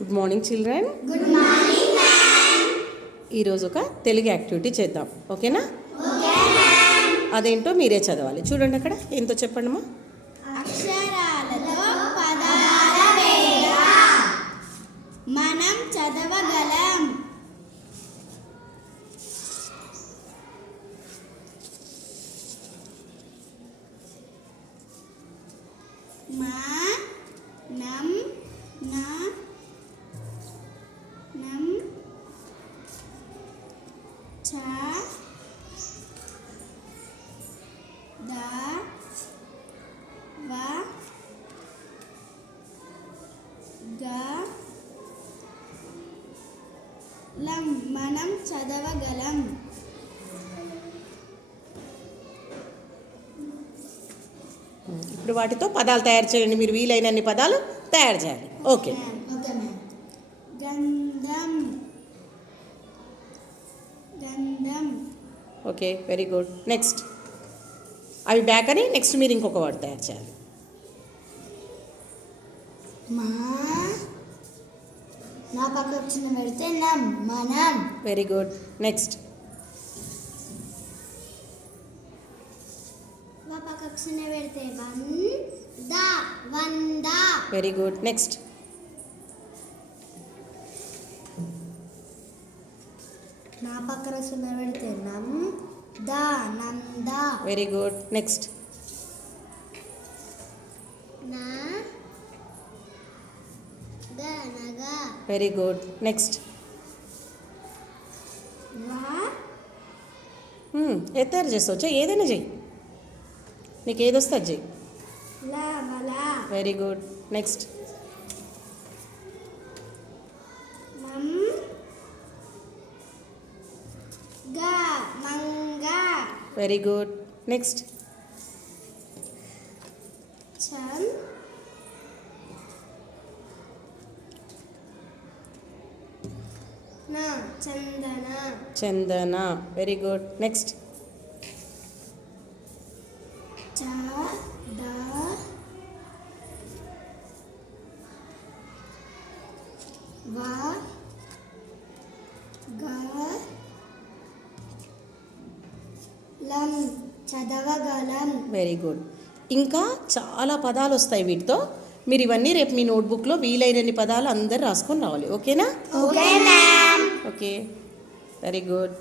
Good morning children. Good morning ma'am. ఈరోజు ఒక Telugu activity చేద్దాం, ఓకేనా? Okay ma'am. అదేంటో మీరే చదవాలి. చూడండి అక్కడ ఏంతో చెప్పండమ్మా. అక్షరాలతో పదాల వేళ మనం చదవగలం. మా నం నా నం చ ద వ గ లం మనం చదవగలం. ఇప్పుడు వాటితో పదాలు తయారు చేయండి. మీరు వీలైనన్ని పదాలు తయారు చేయాలి. ఓకే. Okay ma'am. గంధం గంధం. Okay, very good. నెక్స్ట్ అవి బ్యాక్ అని నెక్స్ట్ మీరు ఇంకొక వర్డ్ తయారు చేయాలి. మా నా పక్క వచ్చిన పెడితే నం మనం. Very good. నెక్స్ట్ మా పక్క వచ్చిన పెడితే వంద వంద. Very good. నెక్స్ట్ నా పక్క వచ్చిన పెడితే నం the Nanda. Very good. Next నా గ నగ. Very good. నెక్స్ట్ వా ఏది తయారు చేస్తావు? చెయ్యి, ఏదైనా చెయ్యి, నీకు ఏది వస్తే అది చెయ్యి. లా వల. Very good. నెక్స్ట్ మం గ మంగ. Very good. నెక్స్ట్ చం నా Chandana. Chandana. Very good. Next చ ద వ గ లం చదవగలం. Very good. ఇంకా చాలా పదాలు వస్తాయి వీటితో. మీరు ఇవన్నీ రేపు మీ నోట్బుక్లో వీలైనన్ని పదాలు అందరు రాసుకొని రావాలి, ఓకేనా? Okay ma'am. Okay, very good.